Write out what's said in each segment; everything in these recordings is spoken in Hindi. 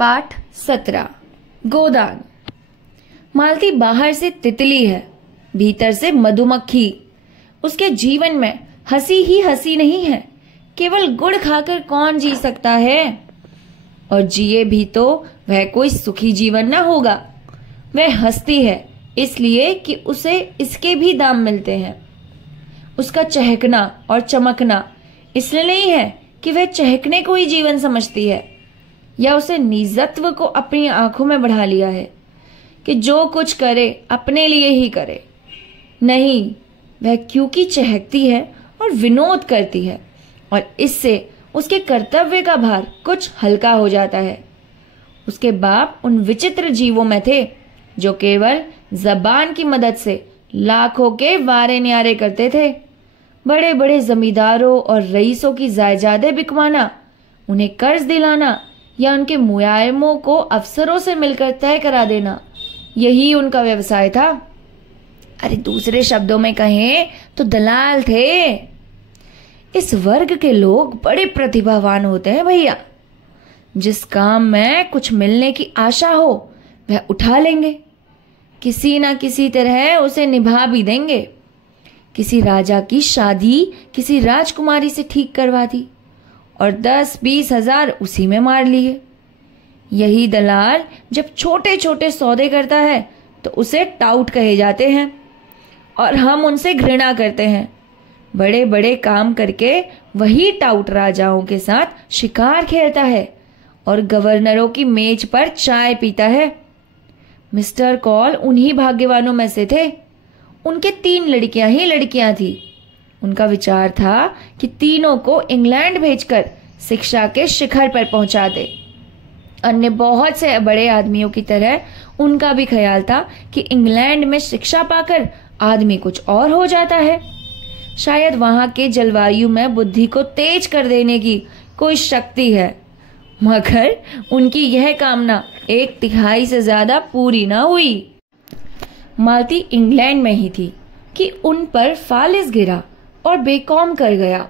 पाठ 17 गोदान। मालती बाहर से तितली है, भीतर से मधुमक्खी। उसके जीवन में हंसी ही हंसी नहीं है। केवल गुड़ खाकर कौन जी सकता है? और जिए भी तो वह कोई सुखी जीवन न होगा। वह हंसती है इसलिए कि उसे इसके भी दाम मिलते हैं। उसका चहकना और चमकना इसलिए नहीं है कि वह चहकने को ही जीवन समझती है, या उसे निजत्व को अपनी आंखों में बढ़ा लिया है कि जो कुछ करे अपने लिए ही करे। नहीं, वह क्योंकि चहकती है और विनोद करती है, और इससे उसके कर्तव्य का भार कुछ हल्का हो जाता है। उसके बाप उन विचित्र जीवों में थे जो केवल जबान की मदद से लाखों के वारे न्यारे करते थे। बड़े बड़े जमींदारों और रईसों की जायदादें बिकवाना, उन्हें कर्ज दिलाना या उनके मुआयमों को अफसरों से मिलकर तय करा देना, यही उनका व्यवसाय था। अरे दूसरे शब्दों में कहें तो दलाल थे। इस वर्ग के लोग बड़े प्रतिभावान होते हैं भैया। जिस काम में कुछ मिलने की आशा हो वह उठा लेंगे, किसी ना किसी तरह उसे निभा भी देंगे। किसी राजा की शादी किसी राजकुमारी से ठीक करवा दी और 10-20 हजार उसी में मार लिए। यही दलाल जब छोटे छोटे सौदे करता है तो उसे टाउट कहे जाते हैं, और हम उनसे घृणा करते हैं। बड़े बड़े काम करके वही टाउट राजाओं के साथ शिकार खेलता है और गवर्नरों की मेज पर चाय पीता है। मिस्टर कॉल उन्हीं भाग्यवानों में से थे। उनके 3 लड़कियां ही लड़कियां थी। उनका विचार था कि तीनों को इंग्लैंड भेजकर शिक्षा के शिखर पर पहुंचा दे। अन्य बहुत से बड़े आदमियों की तरह उनका भी ख्याल था कि इंग्लैंड में शिक्षा पाकर आदमी कुछ और हो जाता है। शायद वहां के जलवायु में बुद्धि को तेज कर देने की कोई शक्ति है, मगर उनकी यह कामना 1/3 से ज्यादा पूरी ना हुई। मालती इंग्लैंड में ही थी कि उन पर फालिस गिरा और बेकौम कर गया।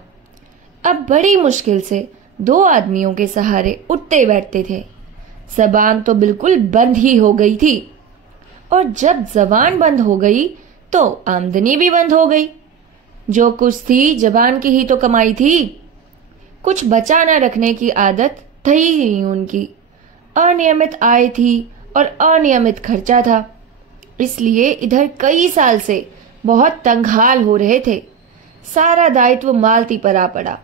अब बड़ी मुश्किल से 2 आदमियों के सहारे उठते बैठते थे। जबान तो बिल्कुल बंद ही हो गई थी, और जब जबान बंद हो गई तो आमदनी भी बंद हो गई। जो कुछ थी जबान की ही तो कमाई थी। कुछ बचा न रखने की आदत थी ही उनकी। अनियमित आय थी और अनियमित खर्चा था, इसलिए इधर कई साल से बहुत तंगहाल हो रहे थे। सारा दायित्व मालती पर आ पड़ा।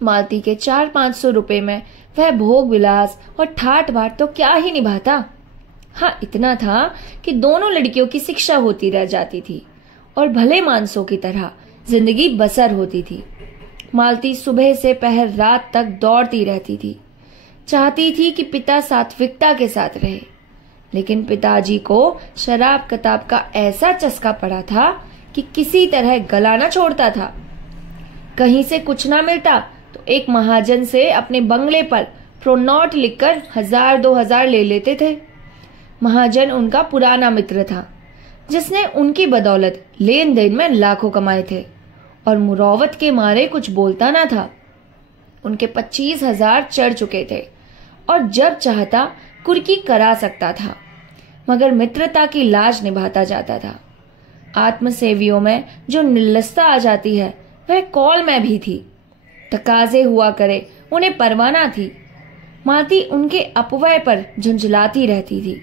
मालती के 400-500 रुपए में वह भोग विलास और ठाट बाट तो क्या ही निभाता। हाँ, इतना था कि दोनों लड़कियों की शिक्षा होती रह जाती थी और भले मानसों की तरह जिंदगी बसर होती थी। मालती सुबह से पहर रात तक दौड़ती रहती थी। चाहती थी कि पिता सात्विकता के साथ रहे, लेकिन पिताजी को शराब कताब का ऐसा चस्का पड़ा था कि किसी तरह गला न छोड़ता था। कहीं से कुछ ना मिलता तो एक महाजन से अपने बंगले पर प्रोनोट लिखकर 1000-2000 ले लेते थे। महाजन उनका पुराना मित्र था, जिसने उनकी बदौलत लेन देन में लाखों कमाए थे, और मुरौवत के मारे कुछ बोलता ना था। उनके 25,000 चढ़ चुके थे और जब चाहता कुर्की करा सकता था, मगर मित्रता की लाज निभाता जाता था। आत्मसेवियों में जो निर्लसता आ जाती है वह कॉल में भी थी। तकाजे हुआ करे उन्हें परवाना थी। मालती उनके अपव्यय पर झंझलाती रहती थी,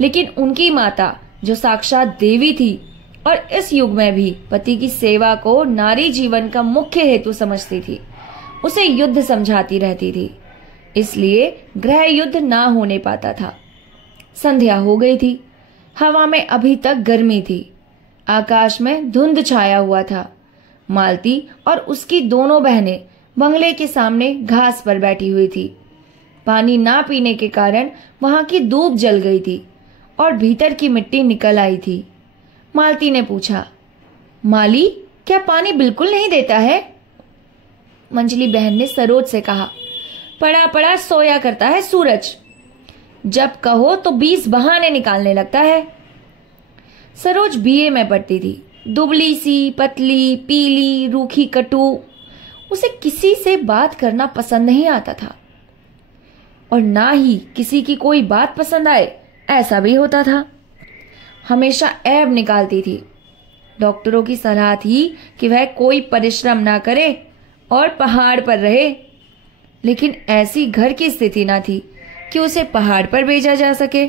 लेकिन उनकी माता जो साक्षात देवी थी और इस युग में भी पति की सेवा को नारी जीवन का मुख्य हेतु समझती थी, उसे युद्ध समझाती रहती थी। इसलिए गृह युद्ध ना होने पाता था। संध्या हो गई थी। हवा में अभी तक गर्मी थी। आकाश में धुंध छाया हुआ था। मालती और उसकी दोनों बहनें बंगले के सामने घास पर बैठी हुई थी। पानी ना पीने के कारण वहां की धूप जल गई थी और भीतर की मिट्टी निकल आई थी। मालती ने पूछा, माली, क्या पानी बिल्कुल नहीं देता है? मंजली बहन ने सरोज से कहा, पड़ा पड़ा सोया करता है सूरज। जब कहो तो 20 बहाने निकालने लगता है। सरोज बीए में पढ़ती थी। दुबली सी, पतली, पीली, रूखी, कटु। उसे किसी से बात करना पसंद नहीं आता था। और ना ही किसी की कोई बात पसंद आए, ऐसा भी होता था। हमेशा ऐब निकालती थी। डॉक्टरों की सलाह थी कि वह कोई परिश्रम ना करे और पहाड़ पर रहे, लेकिन ऐसी घर की स्थिति ना थी कि उसे पहाड़ पर भेजा जा सके।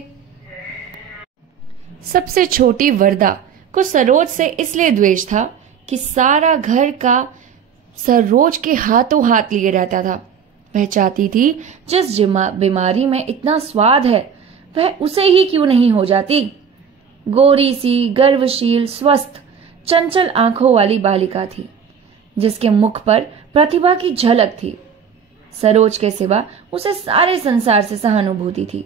सबसे छोटी वरदा को सरोज से इसलिए द्वेष था कि सारा घर का सरोज के हाथों हाथ लिए रहता था। वह चाहती थी जिस बीमारी में इतना स्वाद है वह उसे ही क्यों नहीं हो जाती। गोरी सी, गर्वशील, स्वस्थ, चंचल आंखों वाली बालिका थी जिसके मुख पर प्रतिभा की झलक थी। सरोज के सिवा उसे सारे संसार से सहानुभूति थी।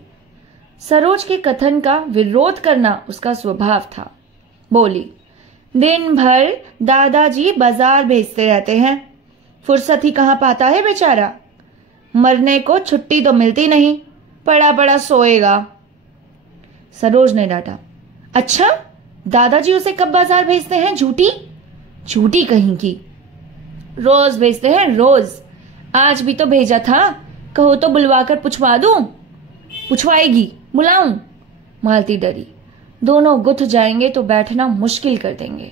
सरोज के कथन का विरोध करना उसका स्वभाव था। बोली, दिन भर दादाजी बाजार भेजते रहते हैं, फुर्सत ही कहाँ पाता है बेचारा। मरने को छुट्टी तो मिलती नहीं, पड़ा पड़ा सोएगा। सरोज ने डांटा, अच्छा, दादाजी उसे कब बाजार भेजते हैं? झूठी झूठी कहीं की। रोज भेजते हैं, रोज। आज भी तो भेजा था, कहो तो बुलवाकर पूछवा दूं। पूछवाएगी, बुलाऊं? मालती डरी। दोनों गुथ जाएंगे तो बैठना मुश्किल कर देंगे।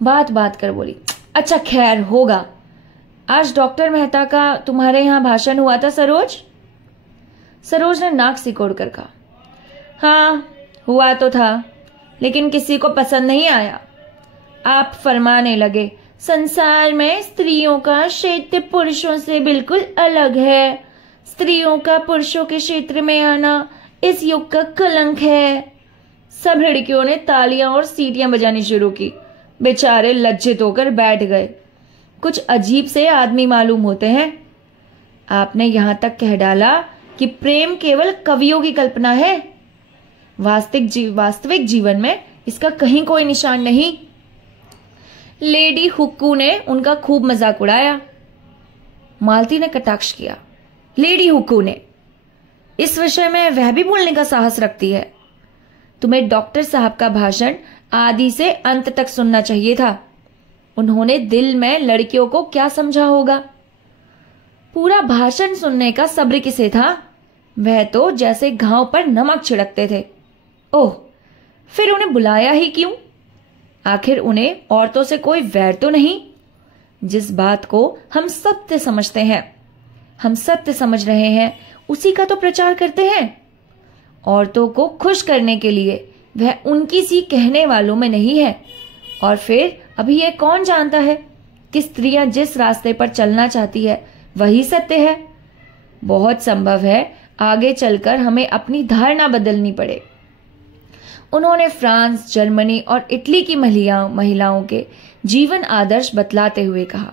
बात बात कर बोली, अच्छा खैर होगा। आज डॉक्टर मेहता का तुम्हारे यहां भाषण हुआ था सरोज? सरोज ने नाक सिकोड़ कर कहा, हाँ हुआ तो था, लेकिन किसी को पसंद नहीं आया। आप फरमाने लगे, संसार में स्त्रियों का क्षेत्र पुरुषों से बिल्कुल अलग है। स्त्रियों का पुरुषों के क्षेत्र में आना इस युग का कलंक है। सब लड़कियों ने तालियां और सीटियां बजानी शुरू की। बेचारे लज्जित होकर बैठ गए। कुछ अजीब से आदमी मालूम होते हैं। आपने यहां तक कह डाला कि प्रेम केवल कवियों की कल्पना है। वास्तविक जीवन में इसका कहीं कोई निशान नहीं। लेडी हुक्कू ने उनका खूब मजाक उड़ाया। मालती ने कटाक्ष किया, लेडी हुक्कू ने? इस विषय में वह भी बोलने का साहस रखती है। तुम्हें डॉक्टर साहब का भाषण आदि से अंत तक सुनना चाहिए था। उन्होंने दिल में लड़कियों को क्या समझा होगा? पूरा भाषण सुनने का सब्र किसे था? वह तो जैसे घाव पर नमक छिड़कते थे। ओह, फिर उन्हें बुलाया ही क्यों? आखिर उन्हें औरतों से कोई वैर तो नहीं? जिस बात को हम सत्य समझते हैं, हम सत्य समझ रहे हैं, उसी का तो प्रचार करते हैं। औरतों को खुश करने के लिए वह उनकी सी कहने वालों में नहीं है। और फिर अभी यह कौन जानता है कि स्त्रियां जिस रास्ते पर चलना चाहती है वही सत्य है। बहुत संभव है आगे चलकर हमें अपनी धारणा बदलनी पड़े। उन्होंने फ्रांस, जर्मनी और इटली की महिलाओं के जीवन आदर्श बतलाते हुए कहा,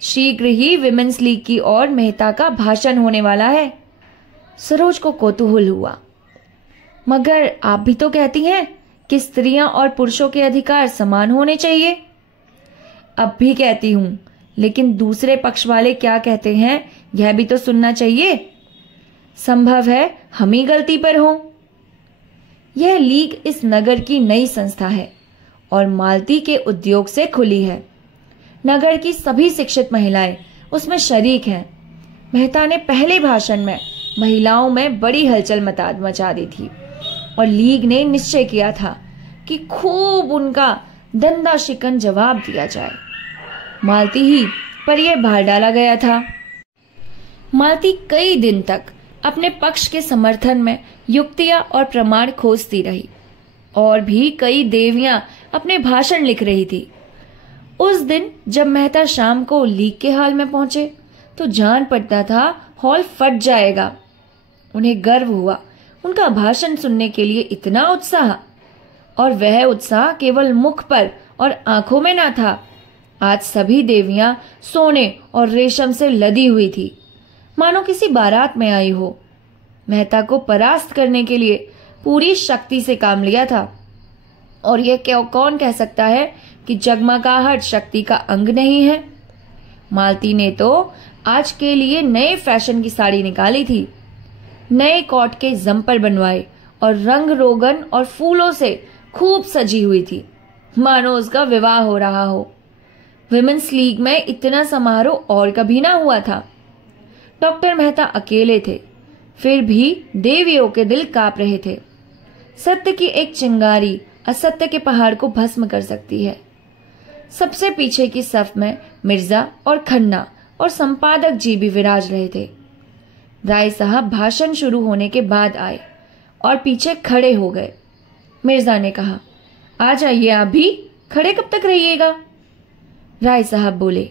शीघ्र ही विमेंस लीग की ओर मेहता का भाषण होने वाला है। सरोज को कौतूहल हुआ, मगर आप भी तो कहती हैं कि स्त्रियां और पुरुषों के अधिकार समान होने चाहिए। अब भी कहती हूं, लेकिन दूसरे पक्ष वाले क्या कहते हैं यह भी तो सुनना चाहिए। संभव है हम ही गलती पर हों। यह लीग इस नगर की नई संस्था है और मालती के उद्योग से खुली है। नगर की सभी शिक्षित महिलाएं उसमें शरीक हैं। मेहता ने पहले भाषण में महिलाओं में बड़ी हलचल मचा दी थी और लीग ने निश्चय किया था कि खूब उनका दंदा शिकन जवाब दिया जाए। मालती ही पर यह भार डाला गया था। मालती कई दिन तक अपने पक्ष के समर्थन में युक्तियां और प्रमाण खोजती रही और भी कई देवियां अपने भाषण लिख रही थी। उस दिन जब मेहता शाम को लीग के हाल में पहुंचे तो जान पड़ता था हॉल फट जाएगा। उन्हें गर्व हुआ, उनका भाषण सुनने के लिए इतना उत्साह, और वह उत्साह केवल मुख पर और आंखों में ना था। आज सभी देवियां सोने और रेशम से लदी हुई थी, मानो किसी बारात में आई हो। मेहता को परास्त करने के लिए पूरी शक्ति से काम लिया था। और यह कौन कह सकता है कि जगमगाहट शक्ति का अंग नहीं है? मालती ने तो आज के लिए नए फैशन की साड़ी निकाली थी, नए कॉट के जम्पर बनवाए और रंग रोगन और फूलों से खूब सजी हुई थी, मानो उसका विवाह हो रहा हो। विमेंस लीग में इतना समारोह और कभी ना हुआ था। डॉक्टर मेहता अकेले थे, फिर भी देवियों के दिल कांप रहे थे। सत्य की एक चिंगारी असत्य के पहाड़ को भस्म कर सकती है। सबसे पीछे की सफ में मिर्जा और खन्ना और संपादक जी भी विराज रहे थे। राय साहब भाषण शुरू होने के बाद आए और पीछे खड़े हो गए। मिर्जा ने कहा, आ जाइए, आप भी खड़े कब तक रहिएगा? राय साहब बोले,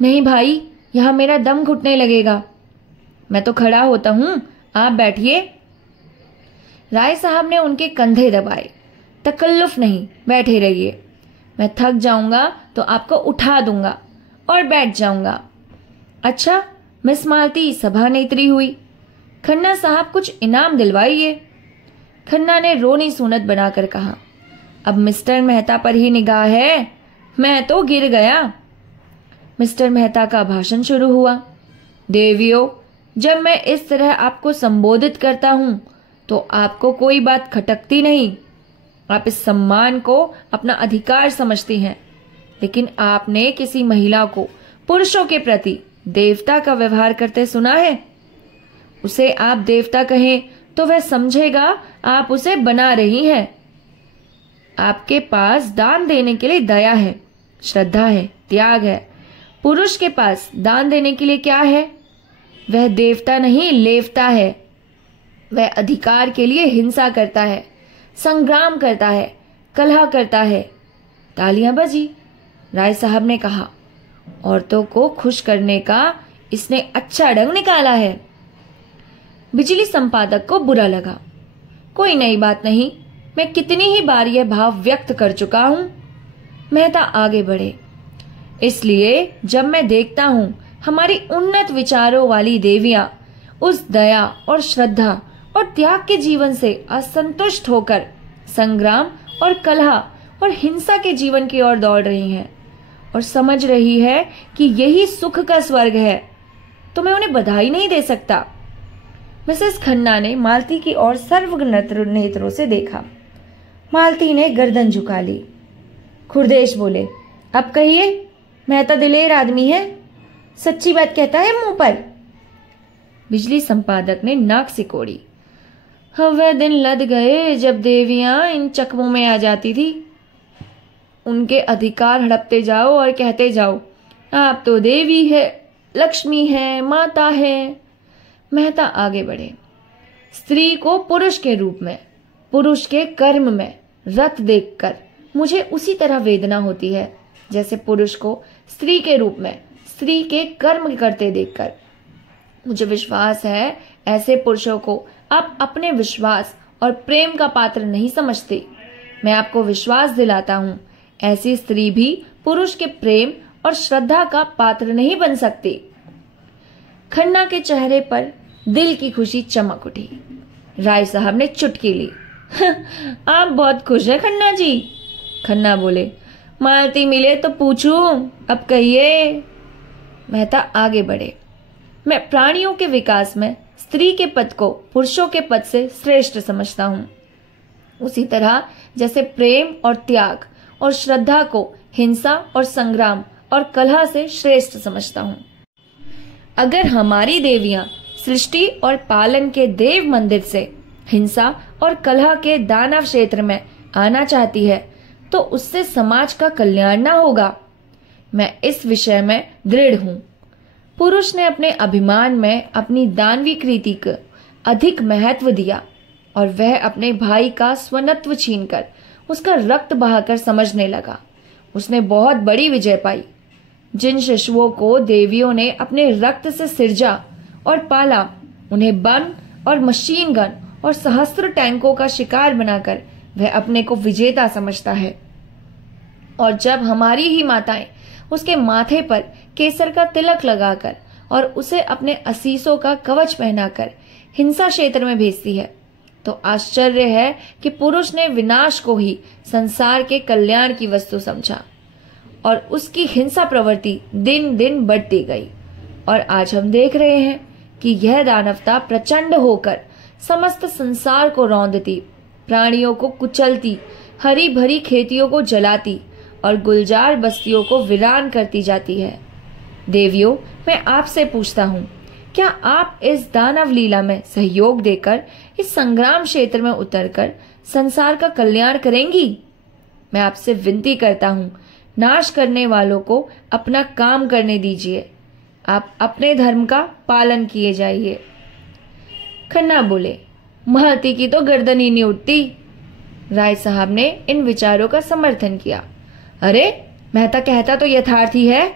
नहीं भाई, यहां मेरा दम घुटने लगेगा। मैं तो खड़ा होता हूं, आप बैठिए। राय साहब ने उनके कंधे दबाए। तकल्लुफ नहीं, बैठे रहिए। मैं थक जाऊंगा तो आपको उठा दूंगा और बैठ जाऊंगा। अच्छा, मिस मालती सभा नेत्री हुई। खन्ना साहब कुछ इनाम दिलवाइए। खन्ना ने रोनी सूनत बनाकर कहा, अब मिस्टर मेहता पर ही निगाह है, मैं तो गिर गया। मिस्टर मेहता का भाषण शुरू हुआ। देवियों, जब मैं इस तरह आपको संबोधित करता हूं तो आपको कोई बात खटकती नहीं। आप इस सम्मान को अपना अधिकार समझती हैं, लेकिन आपने किसी महिला को पुरुषों के प्रति देवता का व्यवहार करते सुना है? उसे आप देवता कहें तो वह समझेगा आप उसे बना रही हैं। आपके पास दान देने के लिए दया है, श्रद्धा है, त्याग है। पुरुष के पास दान देने के लिए क्या है? वह देवता नहीं, लेवता है। वह अधिकार के लिए हिंसा करता है, संग्राम करता है, कलह करता है। तालियां बजी। राय साहब ने कहा, औरतों को खुश करने का इसने अच्छा ढंग निकाला है। बिजली संपादक को बुरा लगा। कोई नई बात नहीं, मैं कितनी ही बार यह भाव व्यक्त कर चुका हूं। मेहता आगे बढ़े। इसलिए जब मैं देखता हूं हमारी उन्नत विचारों वाली देवियां उस दया और श्रद्धा और त्याग के जीवन से असंतुष्ट होकर संग्राम और कलह और हिंसा के जीवन की ओर दौड़ रही हैं और समझ रही है कि यही सुख का स्वर्ग है, तो मैं उन्हें बधाई नहीं दे सकता। मिसेस खन्ना ने मालती की ओर सर्वज्ञ नेत्रों से देखा। मालती ने गर्दन झुका ली। खुरदेश बोले, अब कहिए, मेहता दिलेर आदमी है, सच्ची बात कहता है मुंह पर। बिजली संपादक ने नाक सिकोड़ी। वह दिन लद गए जब देवियां इन चकमों में आ जाती थी। उनके अधिकार हड़पते जाओ और कहते जाओ, आप तो देवी है, लक्ष्मी है, माता है। मेहता आगे बढ़े। स्त्री को पुरुष के रूप में, पुरुष के कर्म में रत देखकर मुझे उसी तरह वेदना होती है जैसे पुरुष को स्त्री के रूप में स्त्री के कर्म करते देखकर। मुझे विश्वास है ऐसे पुरुषों को आप अपने विश्वास और प्रेम का पात्र नहीं समझते। मैं आपको विश्वास दिलाता हूं, ऐसी स्त्री भी पुरुष के प्रेम और श्रद्धा का पात्र नहीं बन सकती। खन्ना के चेहरे पर दिल की खुशी चमक उठी। राय साहब ने चुटकी ली। आप बहुत खुश हैं खन्ना जी। खन्ना बोले, मालती मिले तो पूछूं, अब कहिए। मेहता आगे बढ़े। मैं प्राणियों के विकास में स्त्री के पद को पुरुषों के पद से श्रेष्ठ समझता हूं, उसी तरह जैसे प्रेम और त्याग और श्रद्धा को हिंसा और संग्राम और कलह से श्रेष्ठ समझता हूं। अगर हमारी देवियां सृष्टि और पालन के देव मंदिर से हिंसा और कलह के दानव क्षेत्र में आना चाहती है तो उससे समाज का कल्याण ना होगा। मैं इस विषय में दृढ़ हूं। पुरुष ने अपने अभिमान में अपनी दानवी कृति को अधिक महत्व दिया और वह अपने भाई का स्वनत्व छीनकर उसका रक्त बहाकर समझने लगा। उसने बहुत बड़ी विजय पाई। जिन शिशुओं को देवियों ने अपने रक्त से सिरजा और पाला, उन्हें बम और मशीन गन और सहस्त्र टैंकों का शिकार बनाकर वह अपने को विजेता समझता है। और जब हमारी ही माताएं उसके माथे पर केसर का तिलक लगाकर और उसे अपने असीसों का कवच पहनाकर हिंसा क्षेत्र में भेजती है, तो आश्चर्य है कि पुरुष ने विनाश को ही संसार के कल्याण की वस्तु समझा और उसकी हिंसा प्रवृत्ति दिन दिन बढ़ती गई। और आज हम देख रहे हैं कि यह दानवता प्रचंड होकर समस्त संसार को रौंदती, प्राणियों को कुचलती, हरी भरी खेतियों को जलाती और गुलजार बस्तियों को वीरान करती जाती है। देवियों, मैं आपसे पूछता हूँ, क्या आप इस दानव लीला में सहयोग देकर इस संग्राम क्षेत्र में उतरकर संसार का कल्याण करेंगी? मैं आपसे विनती करता हूँ, नाश करने वालों को अपना काम करने दीजिए। आप अपने धर्म का पालन किए जाइए। खन्ना बोले, महती की तो गर्दन ही नहीं उठती। राय साहब ने इन विचारों का समर्थन किया। अरे, मेहता कहता तो यथार्थ ही है।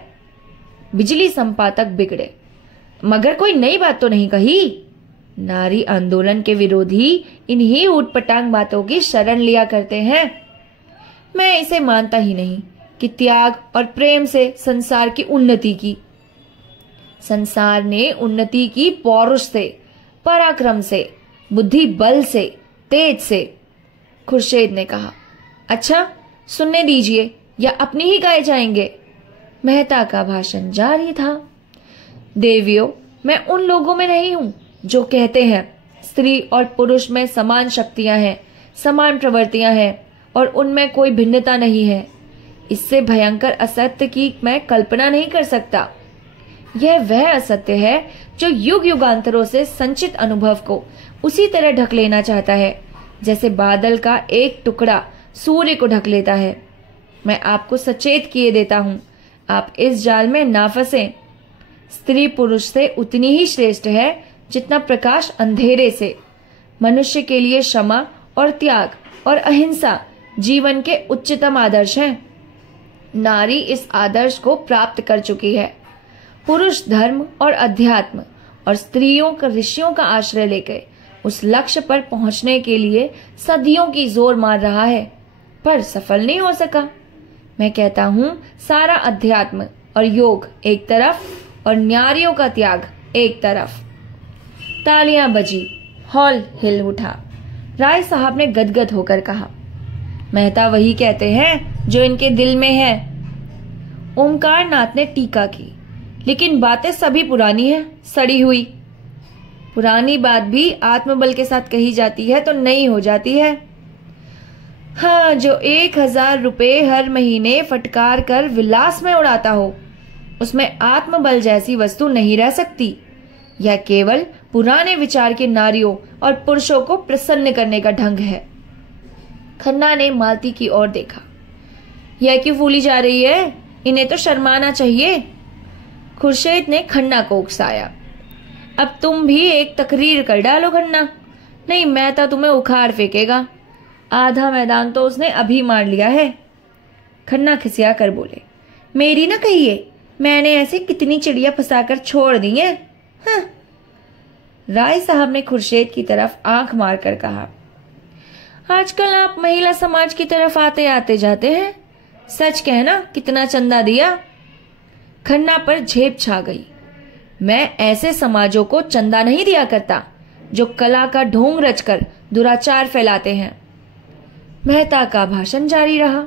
बिजली संपादक बिगड़े, मगर कोई नई बात तो नहीं कही। नारी आंदोलन के विरोधी इन्हीं ऊटपटांग बातों की शरण लिया करते हैं। मैं इसे मानता ही नहीं कि त्याग और प्रेम से संसार की उन्नति की। संसार ने उन्नति की पौरुष से, पराक्रम से, बुद्धि बल से, तेज से। खुर्शीद ने कहा, अच्छा सुनने दीजिए या अपनी ही गाए जाएंगे। मेहता का भाषण जारी था। देवियों, मैं उन लोगों में नहीं हूं जो कहते हैं स्त्री और पुरुष में समान शक्तियां हैं, समान प्रवृत्तियां हैं और उनमें कोई भिन्नता नहीं है। इससे भयंकर असत्य की मैं कल्पना नहीं कर सकता। यह वह असत्य है जो युग युगांतरों से संचित अनुभव को उसी तरह ढक लेना चाहता है जैसे बादल का एक टुकड़ा सूर्य को ढक लेता है। मैं आपको सचेत किए देता हूं, आप इस जाल में ना फंसें। स्त्री पुरुष से उतनी ही श्रेष्ठ है जितना प्रकाश अंधेरे से। मनुष्य के लिए क्षमा और त्याग और अहिंसा जीवन के उच्चतम आदर्श हैं। नारी इस आदर्श को प्राप्त कर चुकी है। पुरुष धर्म और अध्यात्म और स्त्रियों का ऋषियों का आश्रय लेकर उस लक्ष्य पर पहुंचने के लिए सदियों की जोर मार रहा है, पर सफल नहीं हो सका। मैं कहता हूं, सारा अध्यात्म और योग एक तरफ और नारियों का त्याग एक तरफ। तालियां बजी, हॉल हिल उठा। राय साहब ने गदगद होकर कहा, मेहता वही कहते हैं जो इनके दिल में है। ओमकार नाथ ने टीका की, लेकिन बातें सभी पुरानी है, सड़ी हुई। पुरानी बात भी आत्मबल के साथ कही जाती है तो नई हो जाती है। हाँ, जो 1000 रुपए हर महीने फटकार कर विलास में उड़ाता हो, उसमें आत्मबल जैसी वस्तु नहीं रह सकती। यह केवल पुराने विचार के नारियों और पुरुषों को प्रसन्न करने का ढंग है। खन्ना ने मालती की ओर देखा। यह क्यों फूली जा रही है? इन्हें तो शर्माना चाहिए। खुर्शीद ने खन्ना को उकसाया। अब तुम भी एक तकरीर कर डालो खन्ना, नहीं मेहता तुम्हें उखाड़ फेंकेगा। आधा मैदान तो उसने अभी मार लिया है। खन्ना खिसिया कर बोले, मेरी ना कहिए, मैंने ऐसे कितनी चिड़िया फंसाकर छोड़ दी है। हाँ। राय साहब ने खुर्शीद की तरफ आंख मारकर कहा, आजकल आप महिला समाज की तरफ आते आते जाते हैं। सच कहना, कितना चंदा दिया? खन्ना पर झेप छा गई। मैं ऐसे समाजों को चंदा नहीं दिया करता जो कला का ढोंग रचकर दुराचार फैलाते हैं। मेहता का भाषण जारी रहा।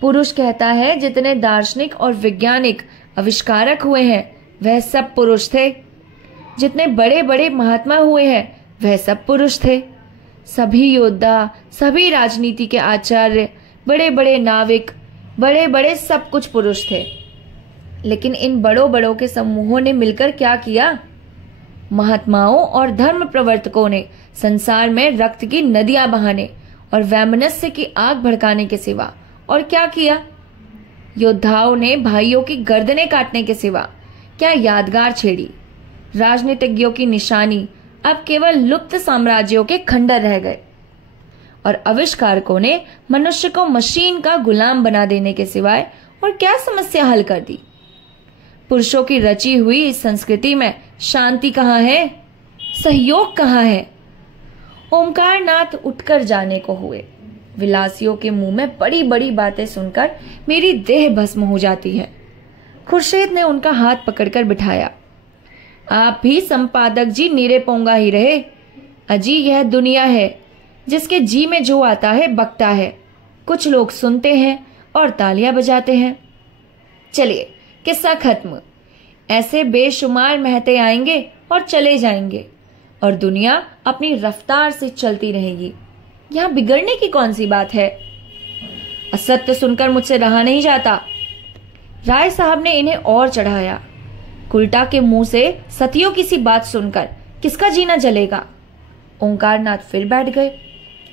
पुरुष कहता है जितने दार्शनिक और वैज्ञानिक आविष्कारक हुए हैं वह सब पुरुष थे। जितने बड़े बड़े महात्मा हुए हैं वह सब पुरुष थे। सभी योद्धा, सभी राजनीति के आचार्य, बड़े बड़े नाविक, बड़े बड़े सब कुछ पुरुष थे। लेकिन इन बड़ों बड़ों के समूहों ने मिलकर क्या किया? महात्माओं और धर्म प्रवर्तकों ने संसार में रक्त की नदियां बहाने और वैमनस्य की आग भड़काने के सिवा और क्या किया? योद्धाओं ने भाइयों की गर्दनें काटने के सिवा क्या यादगार छेड़ी? राजनीतिज्ञों की निशानी अब केवल लुप्त साम्राज्यों के खंडर रह गए और आविष्कारकों ने मनुष्य को मशीन का गुलाम बना देने के सिवाय और क्या समस्या हल कर दी? पुरुषों की रची हुई इस संस्कृति में शांति कहाँ है? सहयोग कहाँ है? ओमकार नाथ उठकर जाने को हुए। विलासियों के मुंह में बड़ी बड़ी बातें सुनकर मेरी देह भस्म हो जाती है। खुर्शीद ने उनका हाथ पकड़कर बिठाया। आप भी संपादक जी नीरे पोंगा ही रहे। अजी, यह दुनिया है जिसके जी में जो आता है बकता है। कुछ लोग सुनते हैं और तालियां बजाते हैं। चलिए, किस्सा खत्म। ऐसे बेशुमार महते आएंगे और चले जाएंगे और दुनिया अपनी रफ्तार से चलती रहेगी। यहां बिगड़ने की कौन सी बात है? असत्य सुनकर मुझसे रहा नहीं जाता। राय साहब ने इन्हें और चढ़ाया। उल्टा के मुंह से सतियों की सी बात सुनकर किसका जीना जलेगा। ओंकारनाथ फिर बैठ गए।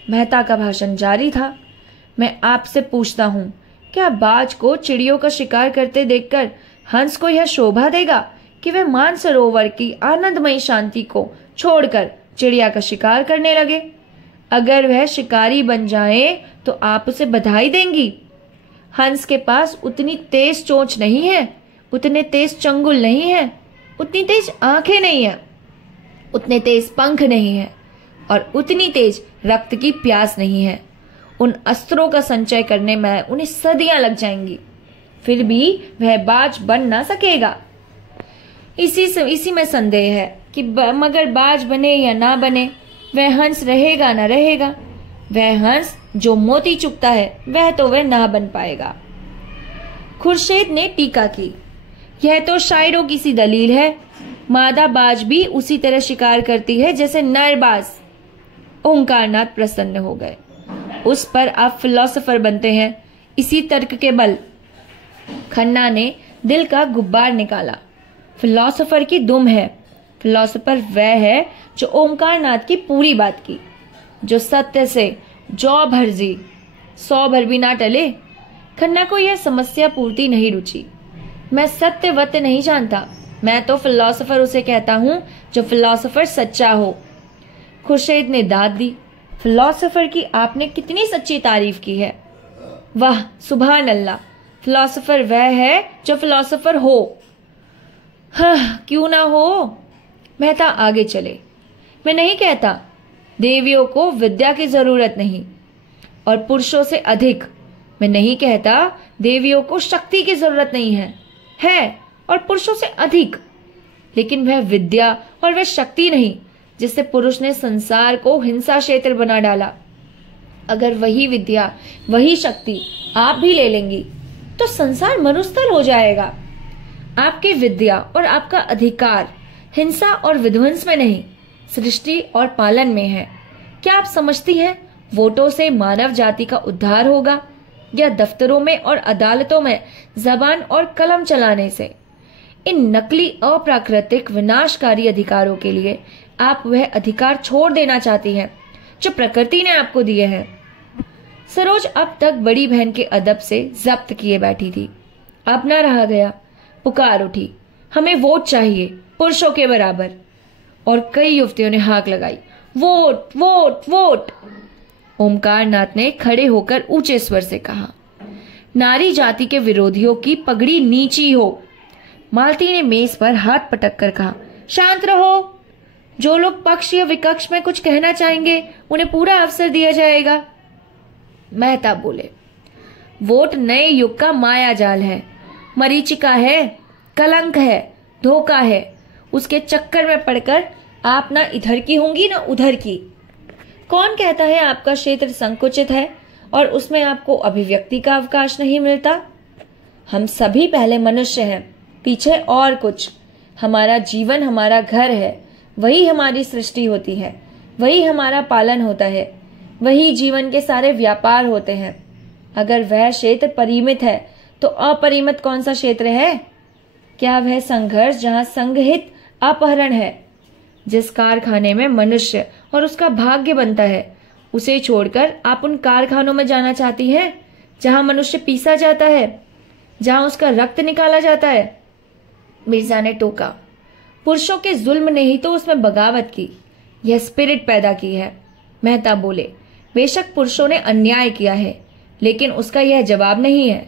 मेहता का भाषण जारी था। मैं आपसे पूछता हूँ, क्या बाज को चिड़ियों का शिकार करते देखकर हंस को यह शोभा देगा कि वह मानसरोवर की आनंदमयी शांति को छोड़कर चिड़िया का शिकार करने लगे? अगर वह शिकारी बन जाए तो आप उसे बधाई देंगी। हंस के पास उतनी तेज चोंच नहीं है, उतने तेज चंगुल नहीं है, उतनी तेज आंखें नहीं है, उतने तेज पंख नहीं है और उतनी तेज रक्त की प्यास नहीं है। उन अस्त्रों का संचय करने में उन्हें सदियां लग जाएंगी, फिर भी वह बाज बन ना सकेगा। इसी में संदेह है कि मगर बाज बने या ना बने, वह हंस रहेगा ना रहेगा। वह हंस जो मोती चुगता है वह तो वह ना बन पाएगा। खुर्शीद ने टीका की, यह तो शायरों की सी दलील है। मादा बाज भी उसी तरह शिकार करती है जैसे नर बाज। ओंकारनाथ प्रसन्न हो गए। उस पर आप फिलोसोफर बनते हैं, इसी तर्क के बल। खन्ना ने दिल का गुब्बार निकाला। फिलोसोफर की दुम है। फिलोसोफर वह है जो ओंकारनाथ की पूरी बात की, जो सत्य से जौ भर जी 100 भर भी ना टले। खन्ना को यह समस्या पूर्ति नहीं रुची। मैं सत्यवत नहीं जानता, मैं तो फिलोसोफर उसे कहता हूं जो फिलोसोफर सच्चा हो। खुर्शीद ने दाद दी, फिलोसोफर की आपने कितनी सच्ची तारीफ की है। वाह सुभान अल्लाह, फिलोसोफर वह है जो फिलोसोफर हो। हाँ क्यों ना हो। मेहता आगे चले। मैं नहीं कहता देवियों को विद्या की जरूरत नहीं और पुरुषों से अधिक। मैं नहीं कहता देवियों को शक्ति की जरूरत नहीं है और पुरुषों से अधिक। लेकिन वह विद्या और वह शक्ति नहीं जिससे पुरुष ने संसार को हिंसा क्षेत्र बना डाला। अगर वही विद्या वही शक्ति आप भी ले लेंगी तो संसार मरुस्थल हो जाएगा। आपकी विद्या और आपका अधिकार हिंसा और विध्वंस में नहीं, सृष्टि और पालन में है। क्या आप समझती हैं वोटों से मानव जाति का उद्धार होगा या दफ्तरों में और अदालतों में जबान और कलम चलाने से? इन नकली अप्राकृतिक विनाशकारी अधिकारों के लिए आप वह अधिकार छोड़ देना चाहती हैं जो प्रकृति ने आपको दिए हैं। सरोज अब तक बड़ी बहन के अदब से जब्त किए बैठी थी। अब न रहा गया, पुकार उठी, हमें वोट चाहिए पुरुषों के बराबर। और कई युवतियों ने हाक लगाई, वोट वोट वोट। ओमकारनाथ ने खड़े होकर ऊंचे स्वर से कहा, नारी जाति के विरोधियों की पगड़ी नीची हो। मालती ने मेज पर हाथ पटक कर कहा, शांत रहो। जो लोग पक्ष या विपक्ष में कुछ कहना चाहेंगे उन्हें पूरा अवसर दिया जाएगा। मेहता बोले, वोट नए युग का माया जाल है, मरीचिका है, कलंक है, धोखा है। उसके चक्कर में पड़कर आप ना इधर की होंगी ना उधर की। कौन कहता है आपका क्षेत्र संकुचित है और उसमें आपको अभिव्यक्ति का अवकाश नहीं मिलता? हम सभी पहले मनुष्य हैं, पीछे और कुछ। हमारा जीवन हमारा घर है, वही हमारी सृष्टि होती है, वही हमारा पालन होता है, वही जीवन के सारे व्यापार होते हैं। अगर वह क्षेत्र परिमित है तो अपरिमित कौन सा क्षेत्र है? क्या वह संघर्ष जहां संगहित अपहरण है? जिस कारखाने में मनुष्य और उसका भाग्य बनता है उसे छोड़कर आप उन कारखानों में जाना चाहती हैं जहां मनुष्य पीसा जाता है, जहां उसका रक्त निकाला जाता है? मिर्जा ने टोका, पुरुषों के जुल्म ने ही तो उसमें बगावत की, यह स्पिरिट पैदा की है। मेहता बोले, बेशक पुरुषों ने अन्याय किया है लेकिन उसका यह जवाब नहीं है।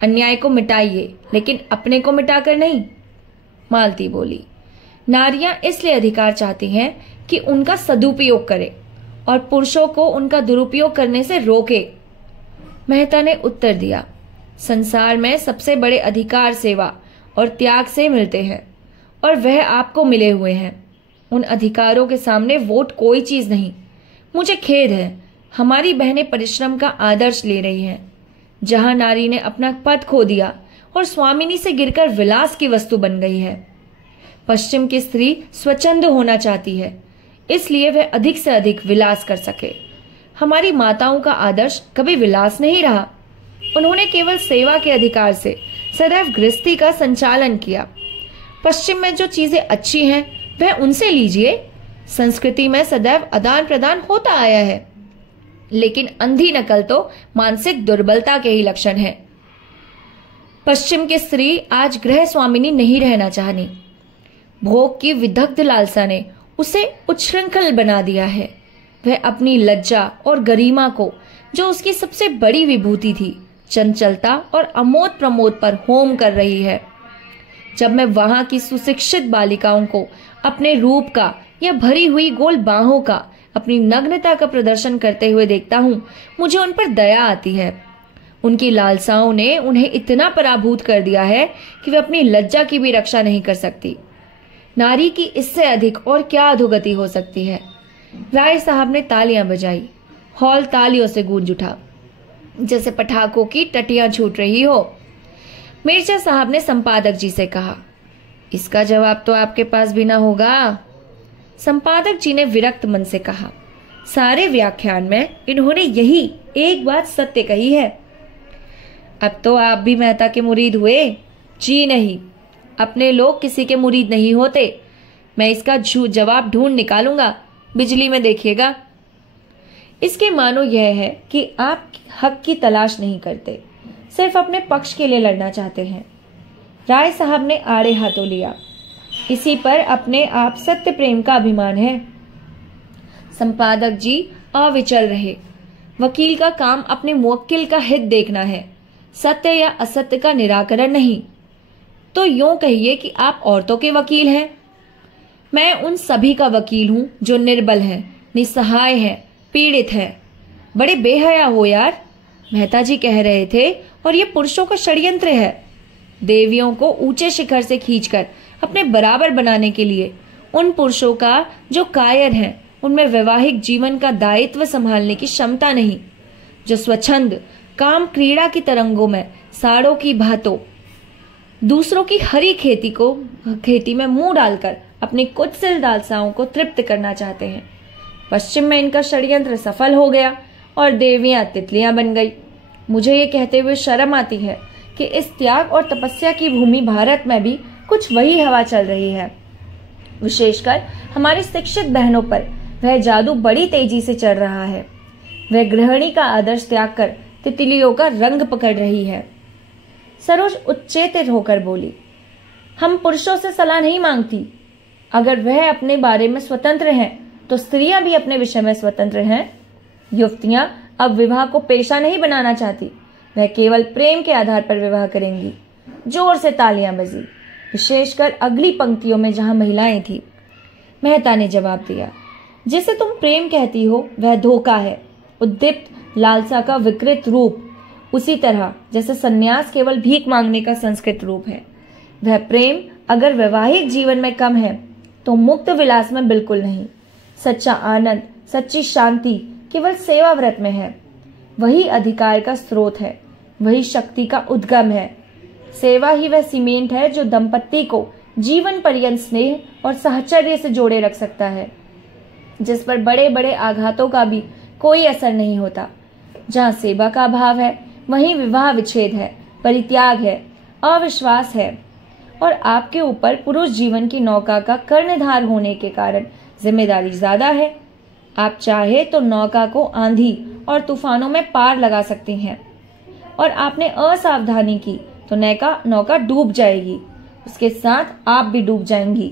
अन्याय को मिटाइए लेकिन अपने को मिटाकर नहीं। मालती बोली, नारियां इसलिए अधिकार चाहती हैं कि उनका सदुपयोग करे और पुरुषों को उनका दुरुपयोग करने से रोके। मेहता ने उत्तर दिया, संसार में सबसे बड़े अधिकार सेवा और त्याग से मिलते हैं और वह आपको मिले हुए हैं। उन अधिकारों के सामने वोट कोई चीज नहीं। मुझे खेद है, हमारी बहनें परिश्रम का आदर्श ले रही हैं। जहां नारी ने अपना पद खो दिया और स्वामिनी से गिरकर विलास की वस्तु बन गई है। पश्चिम की स्त्री स्वच्छंद होना चाहती है, इसलिए वह अधिक से अधिक विलास कर सके। हमारी माताओं का आदर्श कभी विलास नहीं रहा। उन्होंने केवल सेवा के अधिकार से सदैव गृहस्थी का संचालन किया। पश्चिम में जो चीजें अच्छी हैं वह उनसे लीजिए। संस्कृति में सदैव आदान प्रदान होता आया है, लेकिन अंधी नकल तो मानसिक दुर्बलता के ही लक्षण है। पश्चिम की स्त्री आज गृह स्वामिनी नहीं रहना चाहनी। भोग की विदग्ध लालसा ने उसे उच्छृंखल बना दिया है। वह अपनी लज्जा और गरिमा को, जो उसकी सबसे बड़ी विभूति थी, चंचलता और अमोद प्रमोद पर होम कर रही है। जब मैं वहां की सुशिक्षित बालिकाओं को अपने रूप का या भरी हुई गोल बाहों का, अपनी नग्नता का प्रदर्शन करते हुए देखता हूँ, मुझे उन पर दया आती है। उनकी लालसाओं ने उन्हें इतना पराभूत कर दिया है कि वे अपनी लज्जा की भी रक्षा नहीं कर सकती। नारी की इससे अधिक और क्या अधोगति हो सकती है। राय साहब ने तालियां बजाई। हॉल तालियों से गूंज उठा, जैसे पटाखों की टटियां छूट रही हो। मिर्जा साहब ने संपादक जी से कहा, इसका जवाब तो आपके पास भी ना होगा। संपादक जी ने विरक्त मन से कहा, सारे व्याख्यान में इन्होंने यही एक बात सत्य कही है। अब तो आप भी मेहता के मुरीद हुए? जी नहीं, अपने लोग किसी के मुरीद नहीं होते। मैं इसका जवाब ढूंढ निकालूंगा, बिजली में देखिएगा। इसके मानो यह है कि आप हक की तलाश नहीं करते, सिर्फ अपने पक्ष के लिए लड़ना चाहते हैं। राय साहब ने आड़े हाथों लिया। इसी पर अपने आप सत्य प्रेम का अभिमान है। संपादक जी अविचल रहे। वकील का काम अपने मुवक्किल का हित देखना है, सत्य या असत्य का निराकरण नहीं। तो यूं कहिए कि आप औरतों के वकील हैं। मैं उन सभी का वकील हूं जो निर्बल हैं, निस्सहाय हैं, पीड़ित हैं। बड़े बेहया हो यार, मेहता जी कह रहे थे, और ये पुरुषों का षड्यंत्र है। देवियों को ऊंचे शिखर से खींचकर अपने बराबर बनाने के लिए उन पुरुषों का जो कायर हैं, उनमें वैवाहिक जीवन का दायित्व संभालने की क्षमता नहीं, जो स्वच्छंद काम क्रीड़ा की तरंगों में साड़ों की भांतों दूसरों की हरी खेती में मुंह डालकर अपनी कुत्सिल लालसाओं को तृप्त करना चाहते हैं। पश्चिम में इनका षड्यंत्र सफल हो गया और देवियां तितलियां बन गई। मुझे ये कहते हुए शर्म आती है कि इस त्याग और तपस्या की भूमि भारत में भी कुछ वही हवा चल रही है। विशेषकर हमारी शिक्षित बहनों पर वह जादू बड़ी तेजी से चल रहा है। वह गृहिणी का आदर्श त्याग कर तितलियों का रंग पकड़ रही है। सरोज उच्चेतित होकर बोली, हम पुरुषों से सलाह नहीं मांगती। अगर वह अपने बारे में स्वतंत्र हैं, तो स्त्रियां भी अपने विषय में स्वतंत्र हैं। युवतियां अब विवाह को पेशा नहीं बनाना चाहती, वह केवल प्रेम के आधार पर विवाह करेंगी। जोर से तालियां बजी, विशेषकर अगली पंक्तियों में जहां महिलाएं थी। मेहता ने जवाब दिया, जिसे तुम प्रेम कहती हो वह धोखा है, उद्दीप्त लालसा का विकृत रूप, उसी तरह जैसे सन्यास केवल भीख मांगने का संस्कृत रूप है। वह प्रेम अगर वैवाहिक जीवन में कम है तो मुक्त विलास में बिल्कुल नहीं। सच्चा आनंद, सच्ची शांति केवल सेवा व्रत में है। वही अधिकार का स्रोत है, वही शक्ति का उद्गम है। सेवा ही वह सीमेंट है जो दंपत्ति को जीवन पर्यंत स्नेह और साहचर्य से जोड़े रख सकता है, जिस पर बड़े बड़े आघातों का भी कोई असर नहीं होता। जहाँ सेवा का अभाव है वहीं विवाह विच्छेद है, परित्याग है, अविश्वास है। और आपके ऊपर पुरुष जीवन की नौका का कर्णधार होने के कारण जिम्मेदारी ज्यादा है। आप चाहे तो नौका को आंधी और तूफानों में पार लगा सकती हैं, और आपने असावधानी की तो नौका डूब जाएगी, उसके साथ आप भी डूब जाएंगी।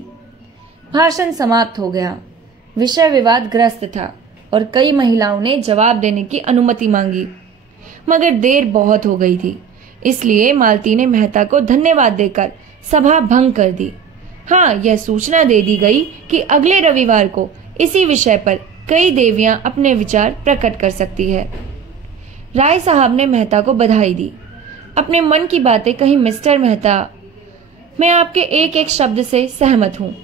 भाषण समाप्त हो गया। विषय विवाद ग्रस्त था और कई महिलाओं ने जवाब देने की अनुमति मांगी, मगर देर बहुत हो गई थी, इसलिए मालती ने मेहता को धन्यवाद देकर सभा भंग कर दी। हाँ, यह सूचना दे दी गई कि अगले रविवार को इसी विषय पर कई देवियां अपने विचार प्रकट कर सकती है। राय साहब ने मेहता को बधाई दी। अपने मन की बातें कही मिस्टर मेहता, मैं आपके एक एक शब्द से सहमत हूँ।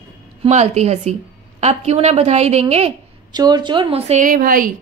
मालती हंसी, आप क्यों ना बधाई देंगे? चोर चोर मौसेरे भाई।